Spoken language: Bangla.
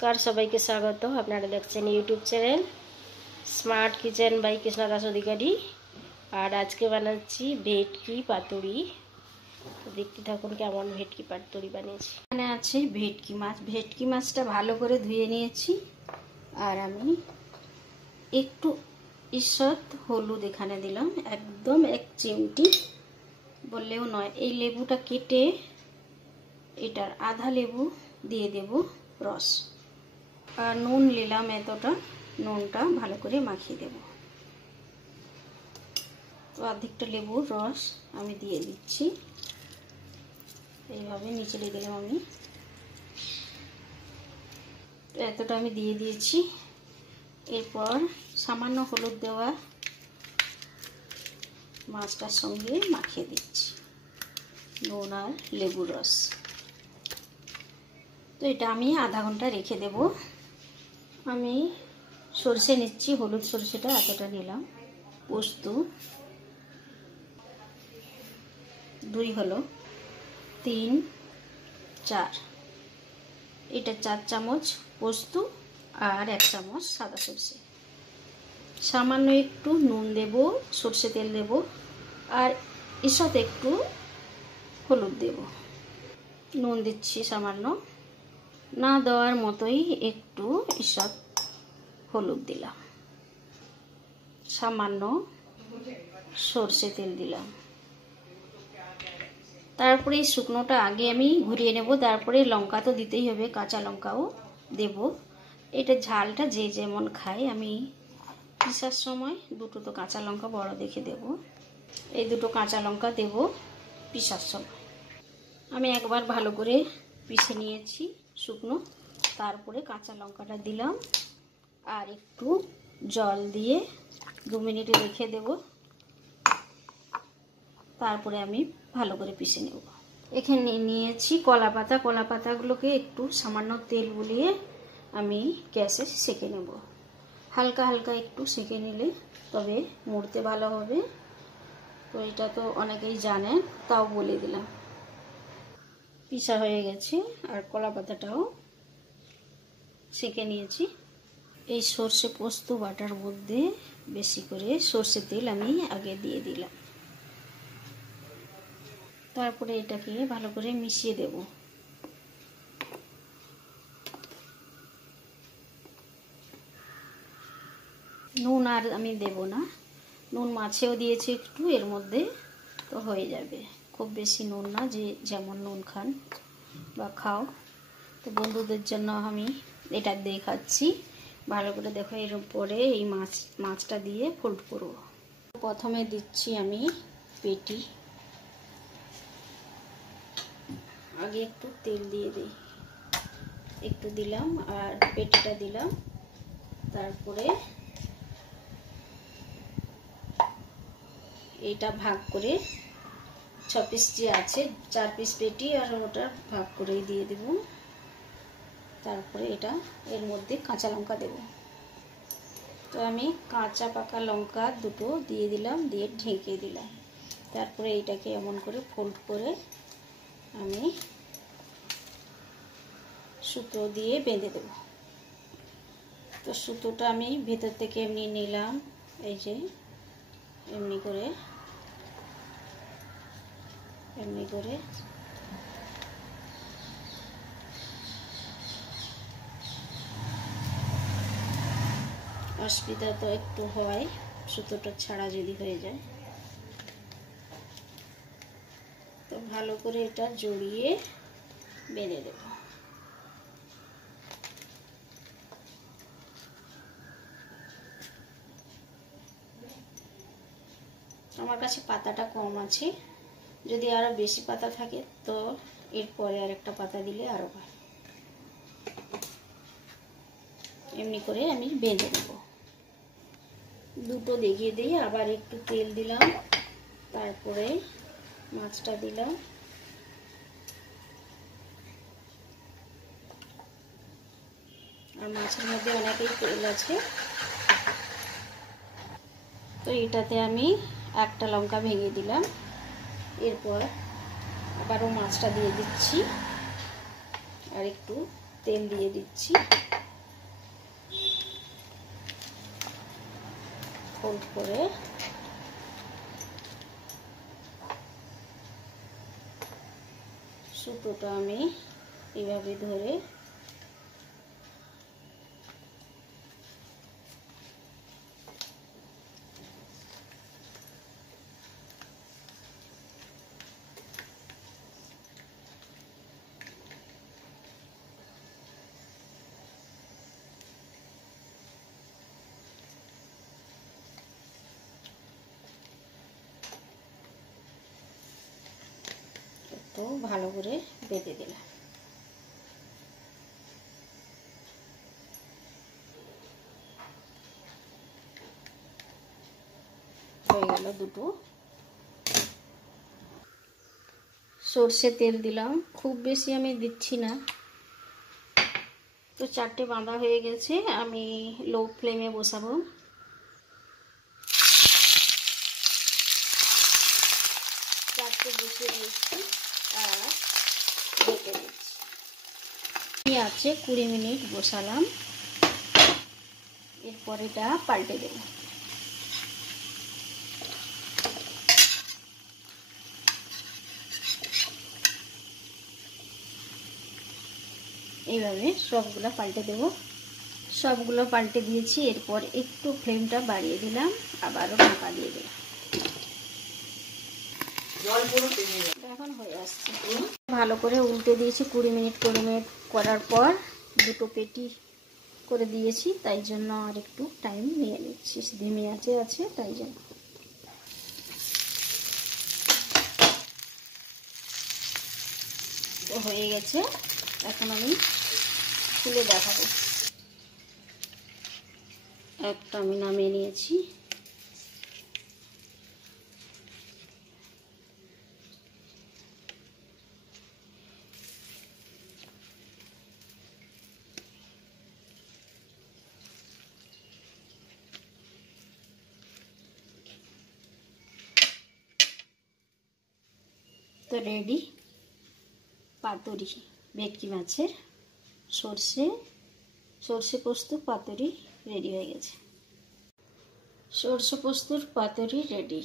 সবাইকে স্বাগত। আপনারা দেখছেন YouTube channel smart kitchen by Krishna Das Adhikari. আর আজকে বানাচ্ছি ভেটকি পাতুরি। তো দেখতে থাকুন কেমন ভেটকি পাতুরি বানিয়েছি। এখানে আছে ভেটকি মাছ। ভেটকি মাছটা ভালো করে ধুয়ে নিয়েছি। আর আমি একটু ঈষৎ হলুদ এখানে দিলাম, একদম এক চিমটি বললেও নয়। এই লেবুটা কেটে এটার আধা লেবু দিয়ে দেব রস। আর নুন নিলাম এতটা, নুনটা ভালো করে মাখিয়ে দেব। তো অর্ধেকটা লেবুর রস আমি দিয়ে দিচ্ছি, এইভাবে নিচে দিয়ে দিলাম আমি। তো এতটা আমি দিয়ে দিয়েছি। এরপর সামান্য হলুদ দেওয়া মাছটার সঙ্গে মাখিয়ে দিচ্ছি নুন আর লেবুর রস। তো এটা আমি আধা ঘন্টা রেখে দেব। আমি সরষে নিচ্ছি, হলুদ সরষেটা এতটা নিলাম। পোস্ত 2 হলো, 3 4, এটা 4 চামচ পোস্ত আর 1 চামচ সাদা সরষে। সামান্য একটু নুন দেব, সরষে তেল দেব, আর এর সাথে একটু হলুদ দেব। নুন দিচ্ছি সামান্য, না দেওয়ার মতোই একটু ঈষৎ হলুদ দিলাম, সামান্য সরষে তেল দিলাম। তারপরে এই শুকনোটা আগে আমি ঘুরিয়ে নেব, তারপরে লঙ্কা তো দিতেই হবে, কাঁচা লঙ্কাও দেব। এটা ঝালটা যে যেমন খায়, আমি পিসার সময় 2টো তো কাঁচা লঙ্কা বড় দেখে দেব। এই 2টো কাঁচা লঙ্কা দেব পিসার সময়। আমি একবার ভালো করে পিষে নিয়েছি শুকনো, তারপরে কাঁচা লঙ্কাটা দিলাম আর একটু জল দিয়ে 2 মিনিট রেখে দেব। তারপরে আমি ভালো করে পিষে নেব। এখানে নিয়েছি কলা পাতা। কলা পাতাগুলোকে একটু সামান্য তেল বুলিয়ে আমি গ্যাসে সেঁকে নেব। হালকা হালকা একটু সেঁকে নিলে তবে মুড়তে ভালো হবে। তো এটা তো অনেকেই জানেন, তাও বলে দিলাম। পিষা হয়ে গেছে আর কলা পাতাটাও সেঁকে নিয়েছি। এই সর্ষে পোস্ত বাটার মধ্যে বেশি করে সর্ষে তেল আমি আগে দিয়ে দিলাম। তারপরে এটাকে ভালো করে মিশিয়ে দেব। নুন আর আমি দেব না, নুন মাছেও দিয়েছি একটু এর মধ্যে, তো হয়ে যাবে। খুব বেশি নুন না, যে যেমন নুন খান বা খাও। তো বন্ধুদের জন্য আমি এটা দিয়ে খাচ্ছি। ভালো করে দেখো, এর উপরে এই মাছটা দিয়ে ফোল্ড করব। প্রথমে দিচ্ছি আমি পেটি। আগে একটু তেল দিয়ে দিই, একটু দিলাম আর পেটিটা দিলাম। তারপরে এটা ভাগ করে 6 পিস যে আছে, 4 পিস পেটি আর ওটা ভাগ করে দিয়ে দেব। তারপরে এটা এর মধ্যে কাঁচা লঙ্কা দেব। তো আমি কাঁচা পাকা লঙ্কা 2টো দিয়ে দিলাম, দিয়ে ঢেকে দিলাম। তারপরে এইটাকে এমন করে ফোল্ড করে আমি সুতো দিয়ে বেঁধে দেব। তো সুতোটা আমি ভেতর থেকে এমনি নিলাম, এই যে এমনি করে অসুবিধা তো একটু হয় সুতোটা ছাড়া যদি হয়ে যায়। তো ভালো করে এটা জড়িয়ে বেঁধে দেব। আমার কাছে পাতাটা কম আছে, যদি আরো বেশি পাতা থাকে তো এরপরে আর একটা পাতা দিলে আরো ভালো। এমনি করে আমি বেঁধে দেব। 2টো দেখিয়ে দিই, আবার একটু তেল দিলাম, তারপরে মাছটা দিলাম। আর মাছের মধ্যে অনেকই তেল আছে। তো এটাতে আমি একটা লঙ্কা ভেঙে দিলাম। এরপর আবারও মাছটা দিয়ে দিচ্ছি আর একটু তেল দিয়ে দিচ্ছি। ফোল্ড করে সুতোটা আমি এইভাবে ধরে একটু ভালো করে বেঁধে দিলাম। হয়ে গেল দুটো। সর্ষে তেল দিলাম, খুব বেশি আমি দিচ্ছি না। তো 4টে বাঁধা হয়ে গেছে, আমি লো ফ্লেমে বসাবো। বসিয়ে দিচ্ছি আর ঢেকে দিচ্ছি। আছে 20 মিনিট বসালাম, এরপর এটা পাল্টে দেব। এইভাবে সবগুলো পাল্টে দেব। সবগুলো পাল্টে দিয়েছি, এরপর একটু ফ্লেমটা বাড়িয়ে দিলাম, আবারও ঢাকা দিয়ে দিলাম। এখন হয়ে আসছে। ভালো করে উল্টে দিয়েছি 20 মিনিট করার পর দুটো পেটি করে দিয়েছি, তাই জন্য আর একটু টাইম নিয়ে নিচ্ছি। ধিমি আঁচে আছে তাই জন্য। তো হয়ে গেছে, এখন আমি খুলে দেখাবো। একটা আমি নামিয়ে নিয়েছি। তো রেডি পাতুরি, ভেটকি মাছের সর্ষে পোস্ত পাতুরি রেডি হয়ে গেছে। সর্ষে পোস্তর পাতুরি রেডি।